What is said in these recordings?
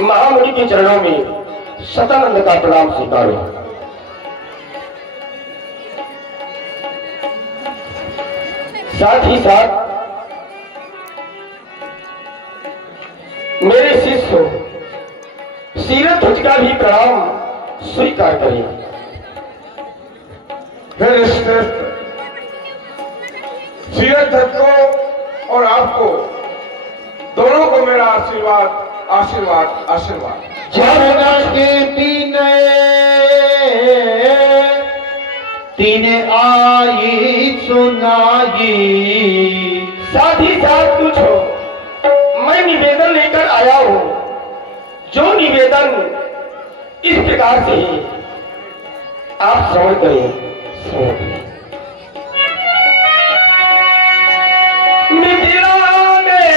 महामुनि के चरणों में सतानंद का प्रणाम स्वीकारो। साथ ही साथ मेरे शिष्य सीरत ध्वज का भी प्रणाम स्वीकार करें। फिर श्रेष्ठ सीरत ध्वज को और आपको दोनों को मेरा आशीर्वाद आशीर्वाद आशीर्वाद। जगत के तीने आई सुनाई। साथ ही साथ कुछ मैं निवेदन लेकर आया हूं, जो निवेदन इस प्रकार से है, आप श्रवण करें। मिथिला में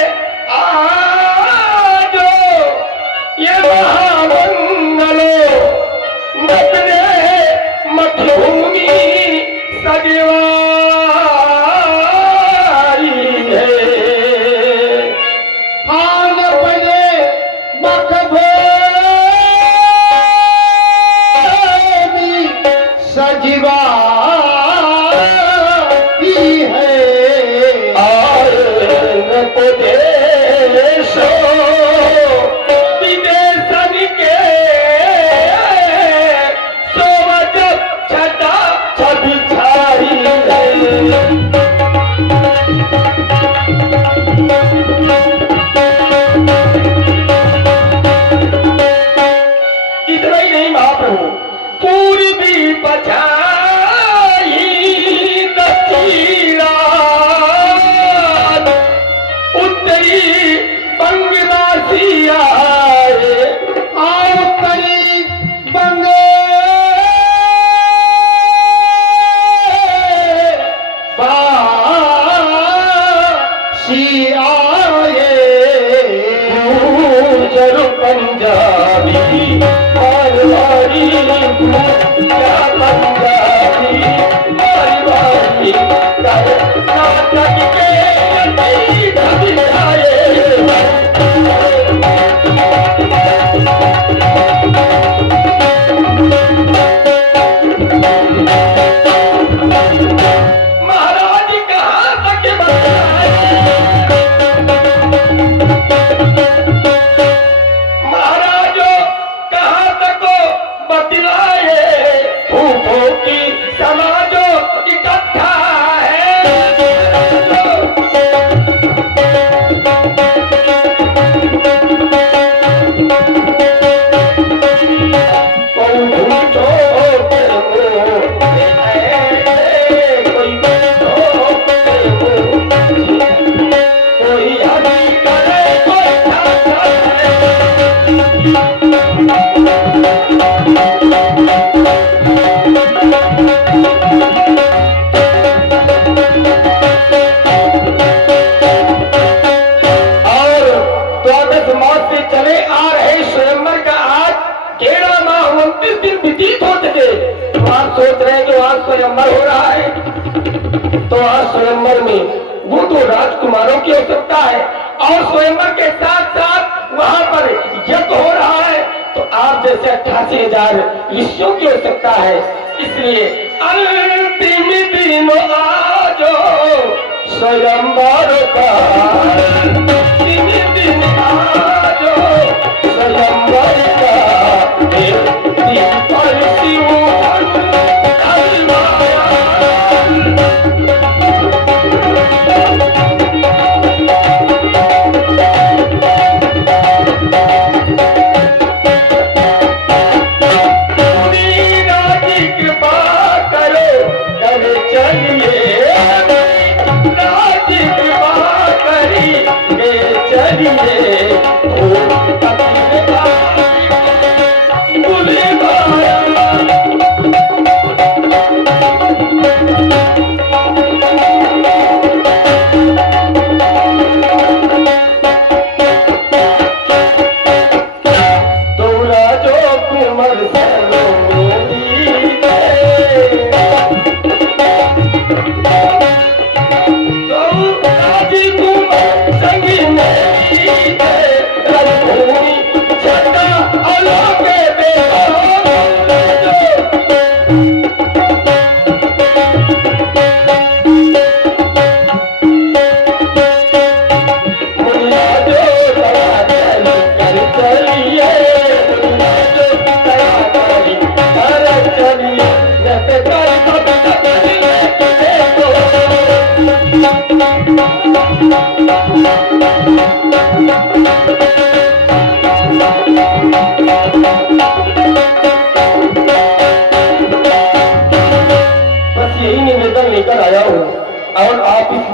आज ये महामंगलो मथने मथभूमि सजवाई है। आन बजे मखभूमि सजवाई है। आए को देशो विदेशन के सोवत छटा छवि छाई है। इतना ही नहीं महाप्रभु, पूर्वी बचाई दक्षिणा उत्तरी बंगवासी आए। आओ करी बंगे बासी आए। गुजर पंजाबी मारवाड़ी क्या पंजाबी मारवाड़ी नाटक के आए। महाराज कहाँ तक बताए, महाराजो कहाँ तक बतलाए। भूखों की समाजो इकट्ठा है। कोई भूखो कोई हरी करे कोई और द्वादश मास से चले आ रहे स्वयंवर का आज 13 माह 29 दिन व्यतीत हो चुके। तो आप सोच रहे हैं कि आज स्वयंवर हो रहा है, तो आज स्वयंवर में वो तो राजकुमारों की आवश्यकता है और स्वयंवर के साथ साथ वहां पर यज्ञ हो रहा है, तो आप जैसे 88,000 ऋषियों की आवश्यकता है। इसलिए अंतिम दिन आजो स्वयंवर का, अंतिम दिन आजो स्वयंवर का।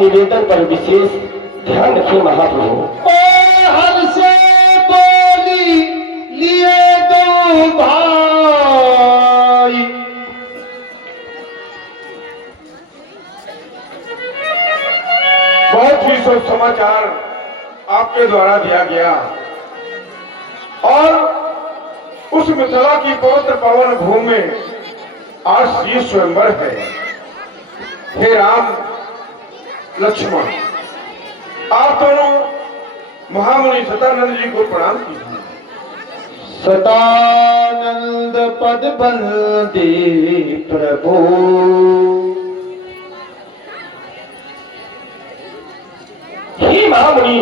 निवेदन पर विशेष ध्यान रखिए महाप्रभु। ओ हर से बोली लिए दो भाई, बहुत ही शुभ समाचार आपके द्वारा दिया गया और उस मिथिला की पवित्र पावन भूमि में आज श्री स्वयंवर है। हे राम लक्ष्मण, आप दोनों महामुनि सतानंद जी को प्रणाम कीजिए। सदानंद पद बंदे प्रभु, हे महामुनि,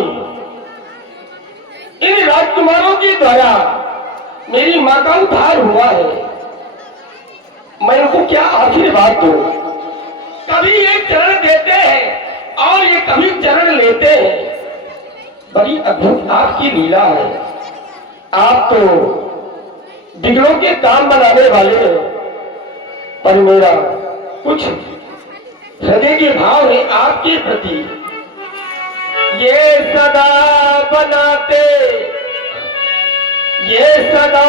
इन राजकुमारों के द्वारा मेरी मां का उद्धार हुआ है। मैं उनको क्या आशीर्वाद दूं? कभी एक चरण देते हैं और ये कभी चरण लेते हैं। बड़ी अद्भुत आपकी लीला है। आप तो बिगड़ों के काम बनाने वाले हैं, पर मेरा कुछ हृदय के भाव है आपके प्रति। ये सदा बनाते, ये सदा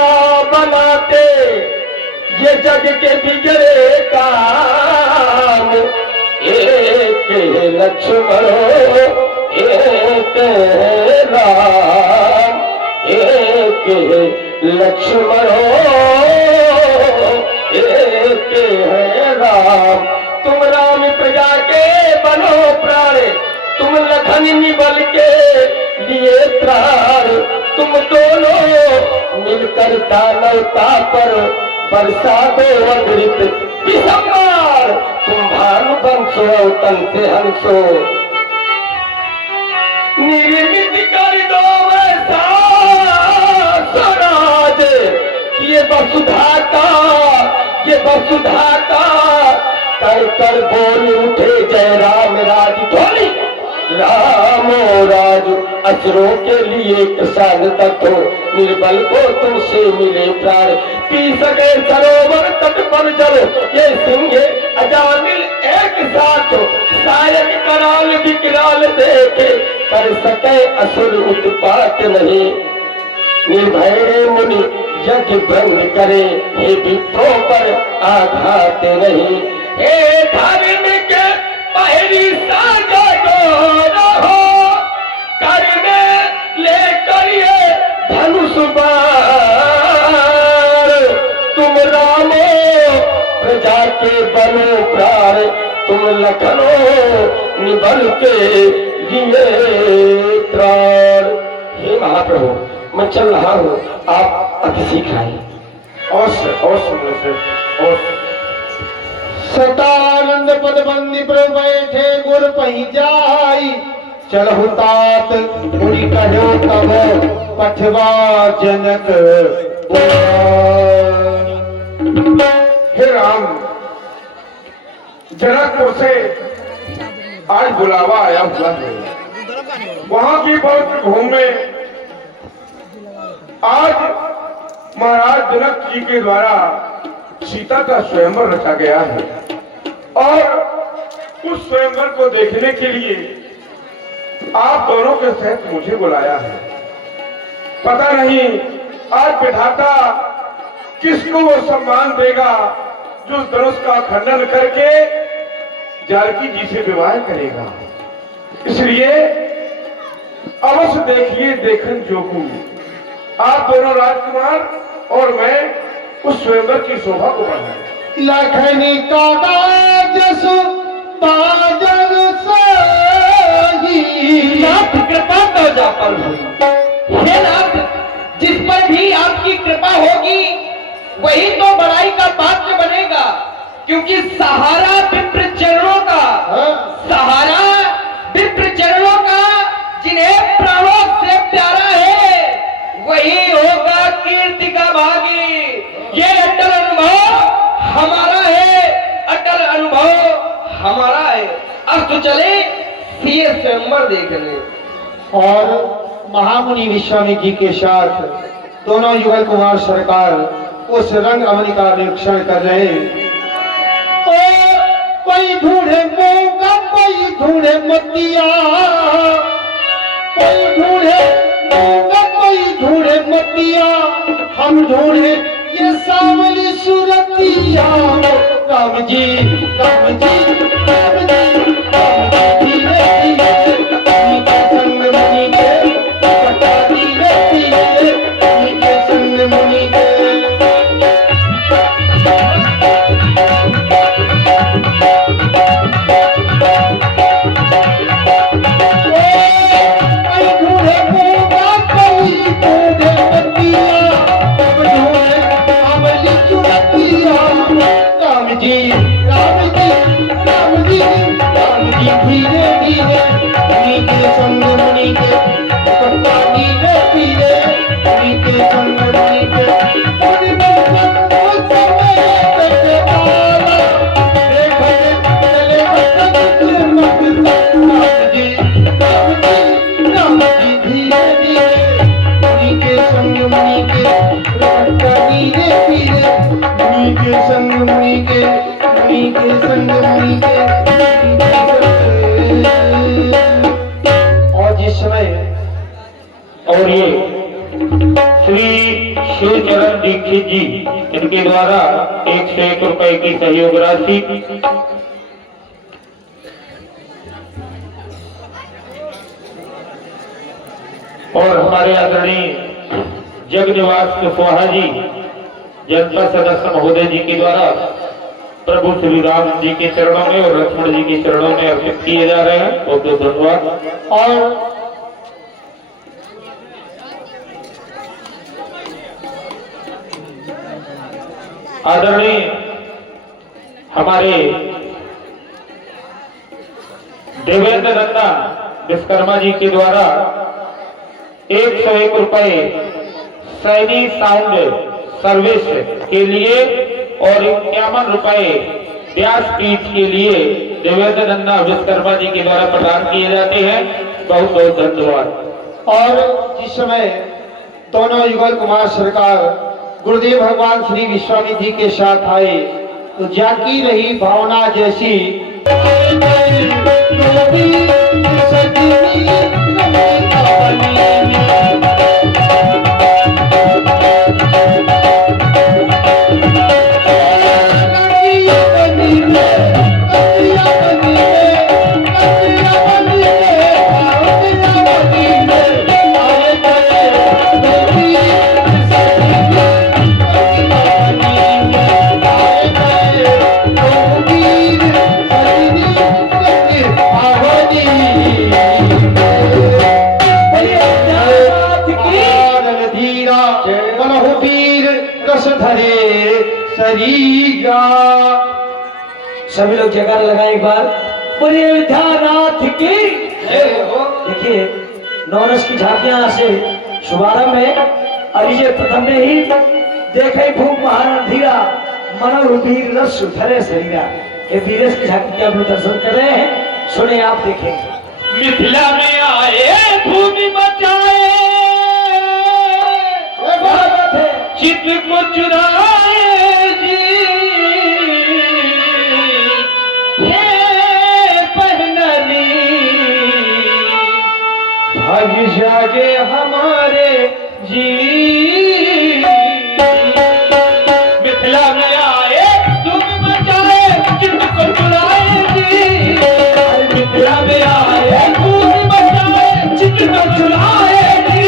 बनाते ये जग के बिगड़े काम। एक लक्ष्मण एक राम, एक लक्ष्मण एक है राम। तुम राम प्रजा के बनो प्राण, तुम लखन निबल के लिए त्राण। तुम दोनों मिलकर दानवता पर बरसा दो अमृत विसंहार। तुम भानु बंसो तन से हंसो, निर्मित कर दो वैसा स्वराज। ये वसुधा का, ये वसुधा का कर कर बोल उठे जय राम राज ध्वनि। रामो राज असुरों के लिए कृषाण तक हो, निर्बल को तुमसे मिले प्राण। पी सके सरोवर तट पर जल, ये सिंह अजामिल एक साथ हो। शायद कराल विकराल देखे, कर सके असुर उत्पात नहीं। निर्भय मुनि यज्ञ भंग करे, हे विप्रों पर आघात नहीं। हे धार्मिक पहली साजा रहो, करने लेकर ये धनुष बाण। तुम रामो प्रजा के बनो प्राण, तुम लखनो निबल के लिए त्राण। हे महाप्रभु, मैं चल रहा हूँ, आप अतिथि खाएं। सतानंद पद बंदी पर बैठे गुर पही जाई। चलहु तात मुनि कहो तब पठवा जनक हे राम, जनकपुर से आज बुलावा आया हुआ है। वहां की पवित्र भूमि में आज महाराज जनक जी के द्वारा सीता का स्वयंवर रचा गया है और उस स्वयंवर को देखने के लिए आप दोनों के सहित मुझे बुलाया है। पता नहीं आज विधाता किसको वो सम्मान देगा जो धनुष का खंडन करके जानकी जी से विवाह करेगा। इसलिए अवश्य देखिए देखन जोगू, आप दोनों राजकुमार और मैं उस स्वयंवर की शोभा को बढ़ाएं। लखनी का जसु बाजन सही। नाथ कृपा तो जा पर हे नाथ, जिस पर भी आपकी कृपा होगी वही तो बड़ाई का पात्र बनेगा, क्योंकि सहारा विप्र चरणों का, सहारा विप्र चरणों का जिन्हें प्राणों से प्यारा है वही होगा कीर्ति का भागी। ये अटल अनुभव हमारा है, अटल अनुभव हमारा है। अब तो चले सीए स्वयंवर देखने। और महामुनि विश्वामित्र जी के साथ दोनों युगल कुमार सरकार उस रंग अवनी का निरीक्षण कर रहे। ओ कोई ढूंढे मौका कोई ढूंढे मतिया, कोई ढूंढे मूंगा, कोई ढूंढे मतिया, हम ढूंढे ये सावली सूरतिया। राम जी राम जी राम जी राम जी धीरे धीरे मुनि के संग मुनि के पटा धीरे धीरे मुनि के संग मुनि के। और जिस समय और ये श्री शिवचरण दीक्षित जी, इनके द्वारा 101 रुपए की सहयोग राशि और हमारे आदरणीय जगनिवास कुशवाहा जी, जनता सदस्य महोदय जी के द्वारा प्रभु श्री राम जी के चरणों में और लक्ष्मण जी के चरणों में अर्पित किए जा रहे हैं। बहुत बहुत धन्यवाद। और आदरणीय हमारे देवेंद्र नंदा विश्वकर्मा जी के द्वारा 101 रुपए सैनी साउंड सर्विस के लिए और 51 रुपए व्यास पीठ के लिए देवेंद्र नंदा विश्वकर्मा जी के द्वारा प्रदान किए जाते हैं। बहुत बहुत धन्यवाद। और जिस समय दोनों युगल कुमार सरकार गुरुदेव भगवान श्री विश्वामित्र जी के साथ आए तो जागी रही भावना जैसी सभी लोग जयकार लगाए एक बार। बोले विद्यानाथ की। देखिए नवरस की झांकियां से शुभारंभ है। अरिजय प्रथम में ही देखे भूप महारथीरा मनोरुधीर रस धरे शरीरा। ये वीरेश की झांकी आप लोग दर्शन कर रहे हैं, सुने आप देखें। मिथिला में आए भूमि बचाए, चित्त को चुराए जी, भाग्य जागे हमारे जी। मिथिला में आए तुम बचाए, चित्त को चुराए जी। मिथिला में आए तुम बचाए, चित्त को चुराए जी।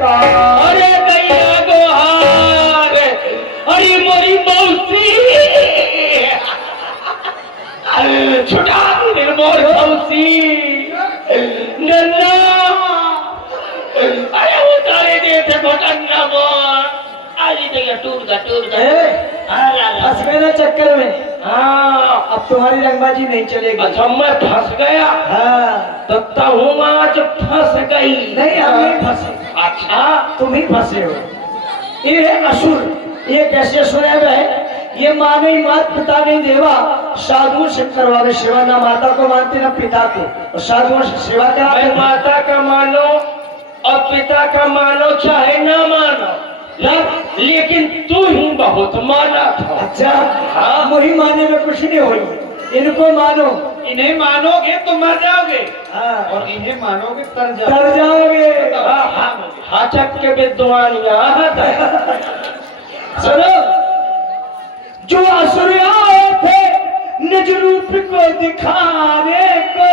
बेटा। अरे गैया गोहार, अरे मोरी मौसी, छुटा दे मोर मौसी, नन्ना, अरे उतारे दे थे घोटन्ना मोर, अरे गैया टूर का। फंस गए ना चक्कर में। हाँ, अब तुम्हारी रंगबाजी नहीं चलेगी। अच्छा मैं फंस गया, हाँ, तब हूँ आज फंस गई। नहीं हम नहीं फंसे, अच्छा तुम ही फंसे हो। ये है असुर, ये कैसे असुर है? ये माँ नहीं, मात पिता नहीं देवा, साधुओं से करवावे सेवा। ना माता को मानते ना पिता को, और साधुओं से सेवा भाई करावे। माता का मानो और पिता का मानो चाहे ना मानो, लेकिन तू ही बहुत माना था। अच्छा, हाँ। वही माने में कुछ नहीं हुई, इनको मानो। इन्हें मानोगे तो मर जाओगे, हाँ, और इन्हें मानोगे तर डर जाओगे। हाचक के विद्वान यहाँ है। सुनो, जो असुर आए थे निज रूप को दिखाने को,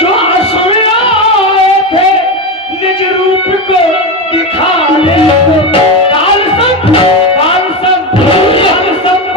जो असुर आए थे निज रूप को दिखाने को, काल सम, काल सम, काल सम,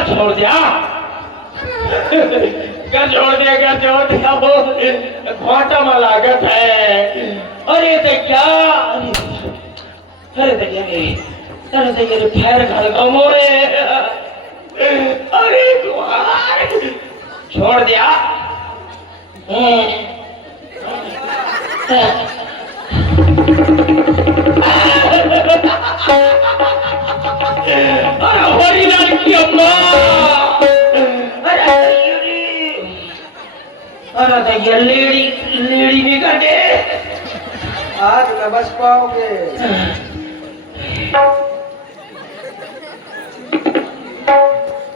छोड़ दिया, क्या छोड़ दिया, क्या छोड़ दिया, वो घाटा में लागत है। अरे तो क्या, अरे तो ये पैर घर मोरे, अरे छोड़ दिया। अरे हरी लड़की अम्मा, अरे तो ये लेडी भी कर दे, आज न बच पाओगे।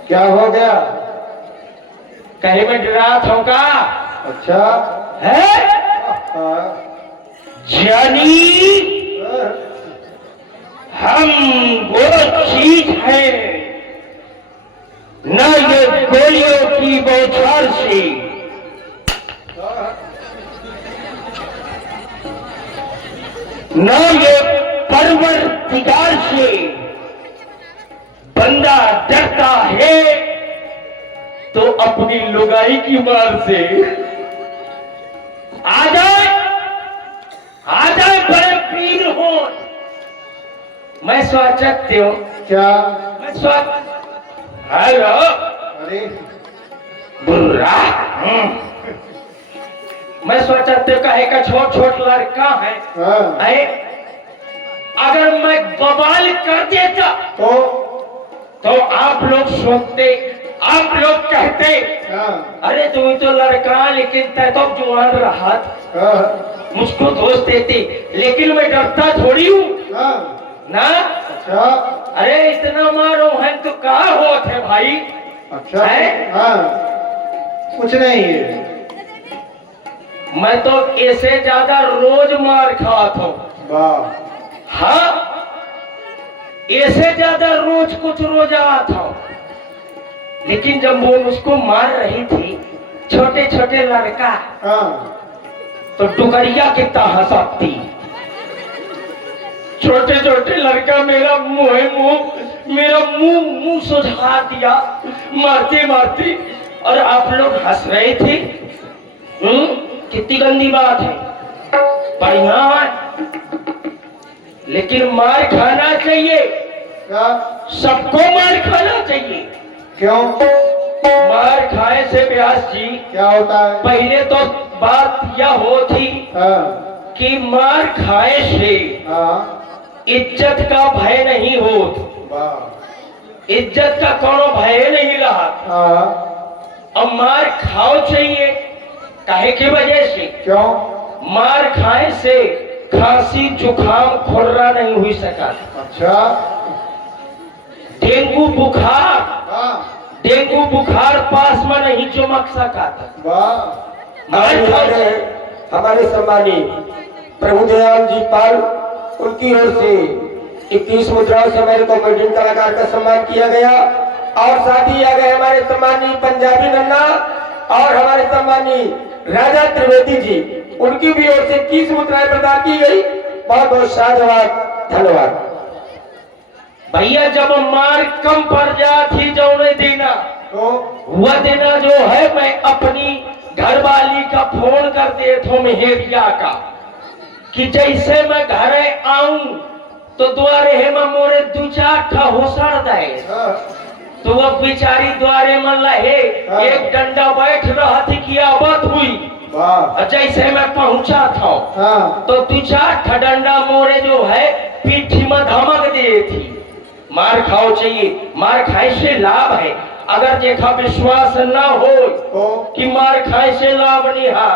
क्या हो गया? कहीं में डरा था का? अच्छा है जानी, हम वो चीज है न ये गोलियों की बौछार से, न ये परवरदिगार से बंदा डरता है तो अपनी लुगाई की मार से। आ जाए बड़े पीर हो, मैं स्वागत हूँ। क्या? मैं स्वागत, हेलो, अरे बुर्रा, मैं स्वागत कहे का छोट लड़का है, हाँ। अगर मैं बवाल कर देता तो आप लोग सोचते, आप लोग कहते, हाँ। अरे तुम तो लड़का लेकिन तय तो जवान रहा, हाँ। मुझको दोष देते, लेकिन मैं डरता थोड़ी हूँ हाँ। ना। अच्छा अरे इतना मारो है तो क्या होत है भाई? अच्छा है? हाँ कुछ नहीं है। मैं तो ऐसे ज्यादा रोज मार खाता हूँ। वाह हाँ, ऐसे ज्यादा रोज कुछ रोज आता हूँ। लेकिन जब वो मुझको मार रही थी, छोटे छोटे लड़का, हाँ तो डुगरिया कितना हंसती। छोटे छोटे लड़का मेरा मुंह सुझा दिया मारते मारते, और आप लोग हंस रहे थे। कितनी गंदी बात है। बढ़िया है, लेकिन मार खाना चाहिए। क्या सबको मार खाना चाहिए। क्यों मार खाए से व्यास जी, क्या होता है? पहले तो बात यह होती हाँ कि मार खाए से हाँ इज्जत का भय नहीं हो। वाह इज्जत का कोनो भय नहीं रहा। हाँ अब मार खाओ चाहिए। काहे की वजह से? क्यों? मार खाए से खांसी जुकाम खुर्रा नहीं हुई सका। अच्छा डेंगू बुखार, हाँ डेंगू बुखार पास में नहीं चमक सका था। वाह मार खाओ से हमारे सम्मानी प्रभु दयाल जी पाल, उनकी ओर से 21 मुद्राओं से हमारे कॉमेडियन कलाकार का सम्मान किया गया। और साथ ही आ गए हमारे सम्मानी पंजाबी नन्ना और हमारे सम्मानी राजा त्रिवेदी जी, उनकी भी ओर से 21 मुद्राएं प्रदान की गई। बहुत बहुत शाहजवाब, धन्यवाद। भैया जब मार कम पड़ जाती जो नहीं देना, तो वह देना जो है, मैं अपनी घरवाली का फोन कर देता हूँ मेहरिया का, कि जैसे मैं घर आऊं तो द्वारे है मैं मोरे 2-4 ठा होसड़ दे। हाँ तो वह बेचारी द्वारे मन लहे एक डंडा बैठ रहा थी कि आवत हुई। वाह और जैसे मैं पहुंचा था हाँ तो 2-4 ठा डंडा मोरे जो है पीठी में धमक दे थी। मार खाओ चाहिए, मार खाए से लाभ है। अगर देखा विश्वास न हो तो कि मार खाए से लाभ नहीं है,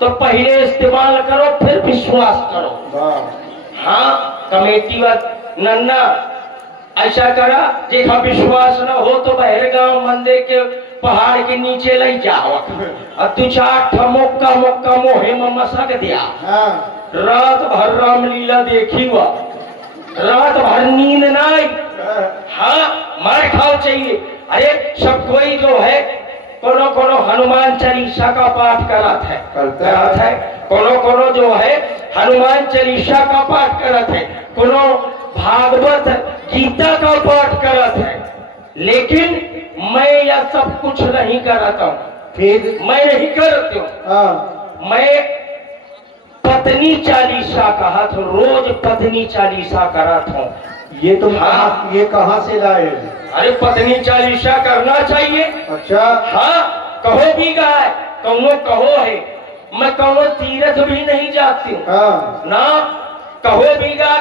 तो पहले इस्तेमाल करो फिर विश्वास करो। वाह हाँ, कमेटी नन्ना ऐसा करा, देखा विश्वास न हो तो बहरगांव मंदिर के पहाड़ के नीचे ले जाओ और 2-4 ठा मुक्का मोहे में मसक दिया। हाँ रात भर रामलीला देखी हुआ, रात भर नींद ना आई। हाँ, मार खाओ चाहिए। अरे सब कोई जो है कोनो कोनो हनुमान चालीसा का पाठ करत है, करता है। कोनो जो है हनुमान चालीसा का पाठ करत है, कोनो भागवत गीता का पाठ करत है। लेकिन मैं यह सब कुछ नहीं करता हूँ। फिर मैं नहीं करती हूँ। हाँ मैं पत्नी चालीसा कहा था, रोज पत्नी चालीसा करत हूँ। ये तुम हाँ। ये कहाँ से लाए? अरे पत्नी चालीसा करना चाहिए। अच्छा हाँ, कहो भी गाय, कौनो कहो है। मैं कौनो तीर्थ भी नहीं जाती हूँ हाँ ना, कहो भी गा,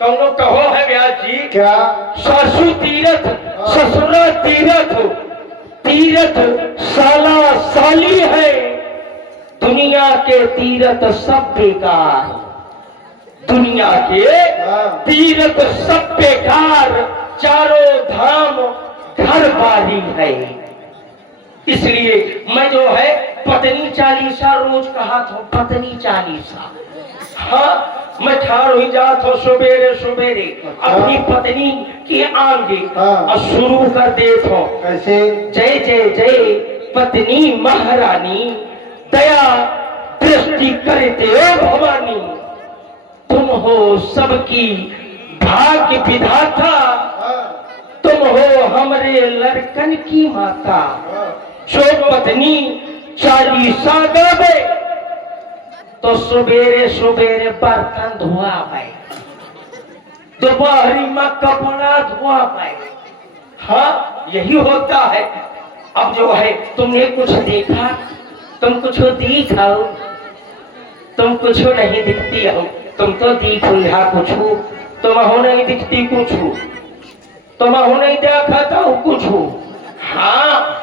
कौनो कहो है व्यास जी। क्या? सासू तीर्थ, ससुरा तीर्थ, तीर्थ साला साली है। दुनिया के तीर्थ सब बेकार, दुनिया के तीर्थ सब बेकार, चारों धाम घर बारी है। इसलिए मैं जो है पत्नी चालीसा रोज कहा था, पत्नी चालीसा। हाँ, मैं ठाड़ ही जात हो सुबेरे सुबेरे अपनी पत्नी के आगे और शुरू कर देत हो। कैसे? जय जय जय पत्नी महारानी, दया दृष्टि करते हो भवानी। तुम हो सबकी भाग्य विधाता, तुम हो हमरे लड़कन की माता। जो पत्नी चालीसा गावे तो सुबेरे सुबेरे बर्तन धोआ पाए, दोपहरी में कपड़ा धोआ पाए। हाँ, यही होता है। अब जो है तुमने कुछ देखा, तुम कुछ दिखाओ, तुम कुछ नहीं दिखती हो। तुम तो दिखो यहाँ कुछ, तुम हो नहीं दिखती कुछ, तुम हो नहीं देखता हो कुछ। हाँ,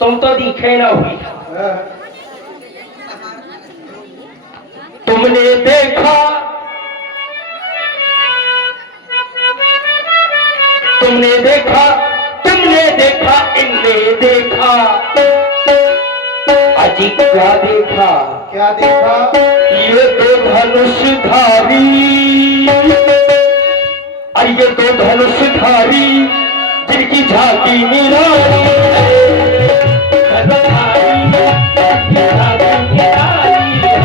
तुम तो दिखे ना हुई। तुमने देखा, तुमने देखा, तुमने मैंने देखा। अजी क्या देखा? क्या देखा? ये दो धनुषधारी, और ये दो धनुषधारी जिनकी झांकी निराली है। धनुषधारी जिनकी झांकी निराली है।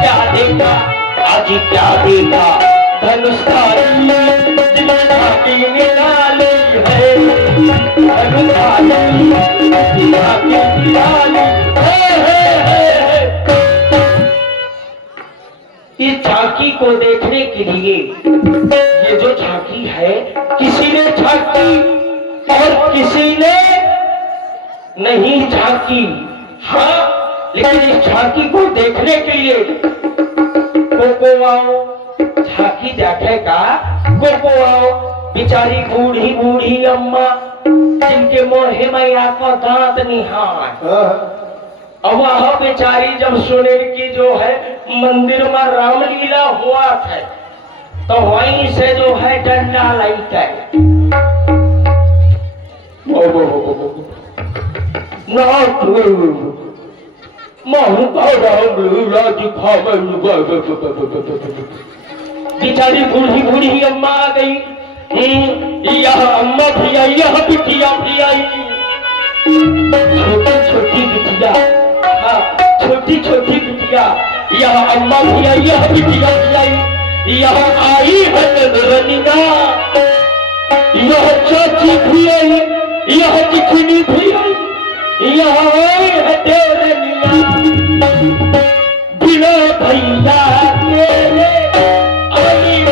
क्या देखा? आज क्या देखा? धनुषधारी जिनकी झांकी निराली है। धनुषधारी जिनकी झांकी निराली है। इस झांकी को देखने के लिए, ये जो झांकी है किसी ने झांकी और किसी ने नहीं झांकी। हाँ, लेकिन इस झांकी को देखने के लिए को आओ, झांकी देखेगा को आओ। बेचारी बूढ़ी बूढ़ी अम्मा जिनके मोहे मैया को दांत निहार, अब वह बेचारी जब सुने कि जो है मंदिर में रामलीला हुआ था, तो वहीं से जो है डंडा लाई है। बेचारी बूढ़ी बूढ़ी अम्मा आ गई। यह अम्मा भी आई, यह बिटिया भी आई। छोटी छोटी बिटिया, छोटी छोटी बिटिया, यह अम्मा भी आई, यह बिटिया भी आई। यह आई है रनिया, यह चाची भी आई, यह चिकनी भी आई। यह आई है देवरनिया, बिना भैया तेरे आई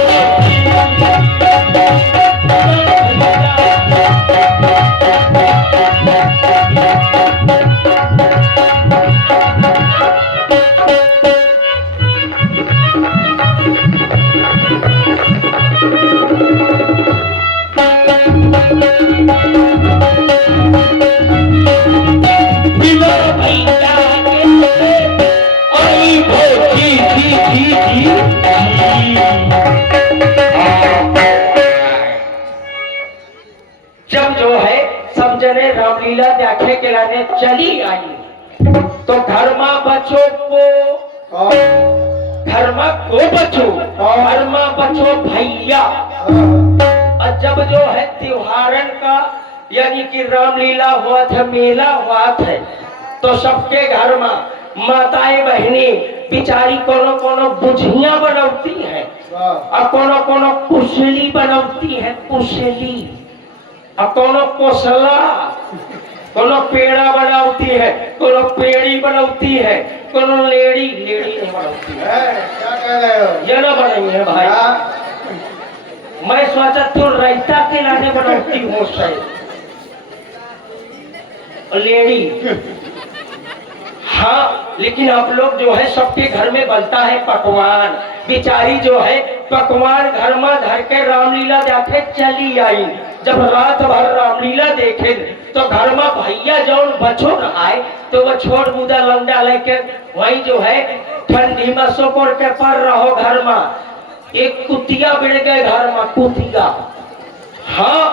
जब जो है सब जने रामलीला देखे के लाने चली आई, तो घर में बच्चों को, घर में को बच्चों, घर में बच्चों भैया। और जब जो है त्योहारन का यानी कि रामलीला हुआ था, मेला हुआ था, तो सबके घर में माताएं बहनी बिचारी कोनो कोनो बुझिया बनौती है, और कोनो कोनो कुशली बनौती है, कुशली, और कोनो कोसला, कोनो पेड़ा बनाती है, कोनो पेड़ी बनाती है, कोनो लेड़ी, लेड़ी नहीं बनाती है। क्या कह रहे हो? ये ना बनाई है भाई। मैं सोचा तू रायता के लाने बनाती हूँ शायद, लेडी। हाँ, लेकिन आप लोग जो है सबके घर में बनता है पकवान। बिचारी जो है पकवान घर में धर के रामलीला देखे चली आई। जब रात भर रामलीला देखे तो घर में भैया जौन बचो आए, तो वो छोड़ बुदा लौंडा लेके वही जो है ठंडी में सोकोर के पर रहो घर में। एक कुतिया बिड़ गए घर में, कुतिया। हाँ,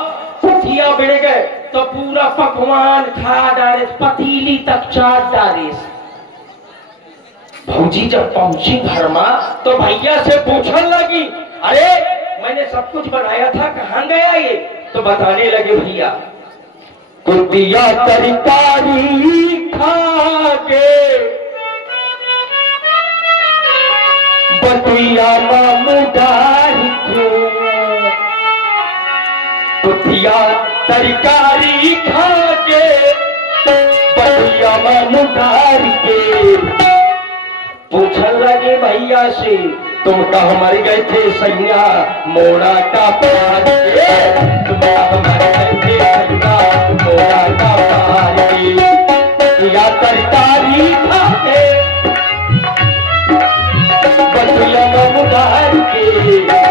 कुतिया बिड़ गए तो पूरा पकवान खा डाले, पतीली तक चाट डाले। भौजी जब पहुंची घर में तो भैया से पूछने लगी, अरे मैंने सब कुछ बनाया था, कहाँ गया ये? तो बताने लगे भैया, कुतिया तरकारी खा के बतिया मुडार के, कुतिया तरकारी खा के बतिया मुडार के। पूछने लगे भैया से, तुम कहाँ मर गए थे सैया मोड़ा का पार के? तुम कहाँ मर गए थे सैया मोड़ा का पार के? या तरकारी खा के बतिया मुडार के,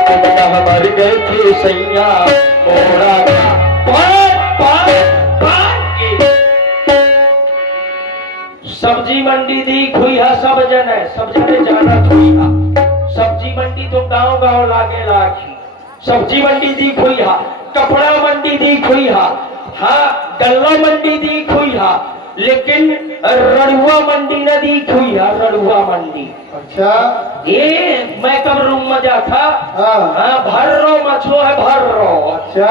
तुम कहाँ मर गए थे सैया मोड़ा का पार के? सब्जी मंडी दी हुई है, सब जने जाना हुई है। सब्जी मंडी तो गांव गांव लागे लागी, सब्जी मंडी दी हुई हा, कपड़ा मंडी दी हुई हा, हाँ गल्ला मंडी दी हुई हा, लेकिन रड़ुआ मंडी न दी हुई है। रड़ुआ मंडी अच्छा ये मैं कब रूम में जा था। हाँ भर रो मछो है भर रो। अच्छा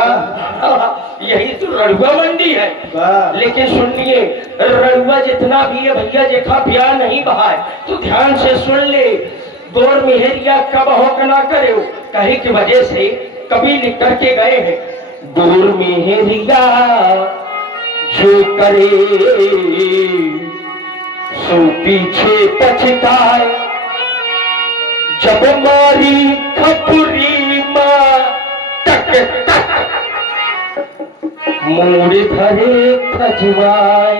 यही तो रड़ुआ मंडी है। वाह। लेकिन सुनिए रड़ुआ जितना भी है भैया देखा प्यार नहीं बहाए तो ध्यान से सुन ले। गोर मेहरिया कब हो ना करे कहीं की वजह से कभी लिख करके गए हैं। गोर मेहरिया जो करे सो पीछे पछताए, जब मारी खपुरी माँ टक टक मोड़ धरे खजवाए।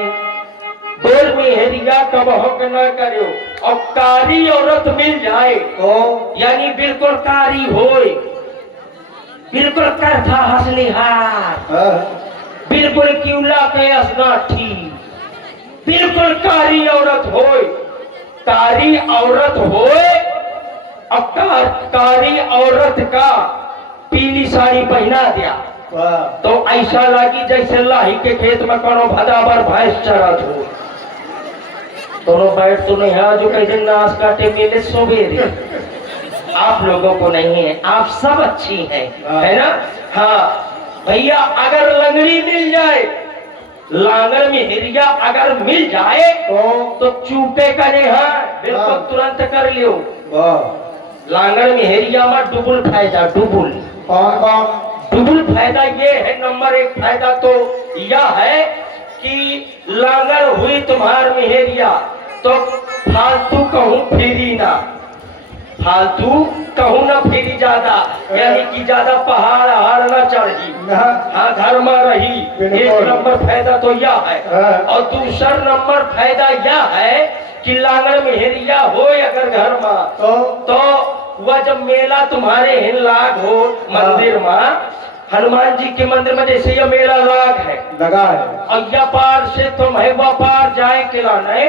गोल मेहरिया कब हक न करो और कारी औरत मिल जाए तो यानी बिल्कुल कारी होए, बिल्कुल करथा हसलिहार, बिल्कुल क्यूला के असनाठी, बिल्कुल कारी औरत होए। कारी औरत होए और कारी औरत का पीली साड़ी पहना दिया तो ऐसा लगी जैसे लाही के खेत में कोनो भदावर भैंस चरत हो। दोनों बैठ तो नहीं है जो कई दिन नाश काटे मेले सोबेरे। आप लोगों को नहीं है, आप सब अच्छी हैं, है ना। हाँ भैया अगर लंगड़ी मिल जाए, लांगर में हिरिया अगर मिल जाए तो चूके करे है बिल्कुल तुरंत कर लियो। लांगर में हिरिया में डुबुल फायदा, डुबुल डुबुल फायदा ये है। नंबर एक फायदा तो यह है कि लांगर हुई तुम्हार मेहरिया तो फालतू कहूँ फिरी ना, फालतू कहूँ ना फिरी ज्यादा, यानी कि ज्यादा पहाड़ हाड़ ना चढ़ी, हाँ घर में रही। एक नंबर फायदा तो यह है। और दूसरा नंबर फायदा यह है कि लांगर मेहरिया हो अगर घर में तो वह जब मेला तुम्हारे हिन लाग हो मंदिर में, हनुमान जी के मंदिर में जैसे यह मेला लाग है लगा है और या पार से तुम है व्यापार जाए के लाने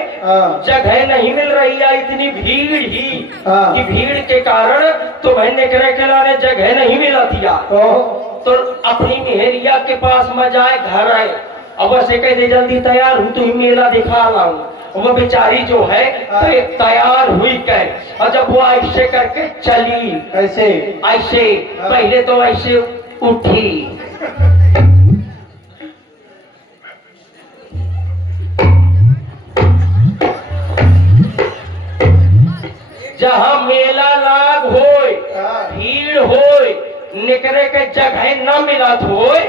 जगह नहीं मिल रही है, इतनी भीड़ ही कि भीड़ के कारण तुम्हें निकले के लाने जगह नहीं मिला थिया तो अपनी मेहरिया के पास में जाए घर आए और बस कह दे जल्दी तैयार हूँ तो ही मेला दिखा लाऊं। वो बेचारी जो है तैयार हुई कह और जब वो ऐसे करके चली, कैसे ऐसे पहले तो ऐसे उठी, जहाँ मेला लाग होए भीड़ होए निकले के जगह न मिलत होए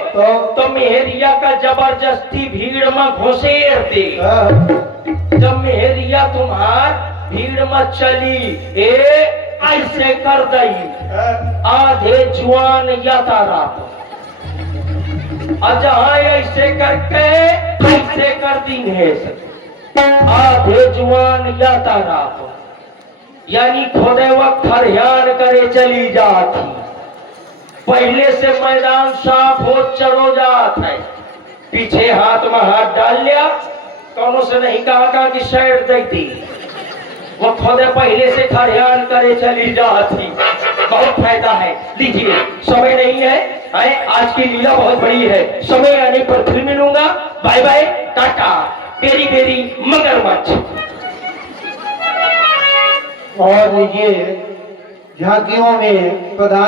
तो मेहरिया का जबरदस्ती भीड़ में घुसेर दे। जब मेहरिया तुम्हार भीड़ में चली ऐसे कर दई आधे जुआन यातारा और जहाँ ऐसे करके ऐसे कर दी है आधे जुआन यातारा यानी खोदे वक्त हरियाण करे चली जाती। पहले से मैदान साफ हो चलो जात है, पीछे हाथ में हाथ डाल लिया कौनों से नहीं कहा कि साइड देती, वो खुद पहले से खरियान करे चली जाती। बहुत फायदा है, लीजिए समय नहीं है, आज की लीला बहुत बड़ी है। समय आने पर फिर मिलूंगा, bye bye tata, very very मगरमच्छ। और ये झांकियों में प्रधान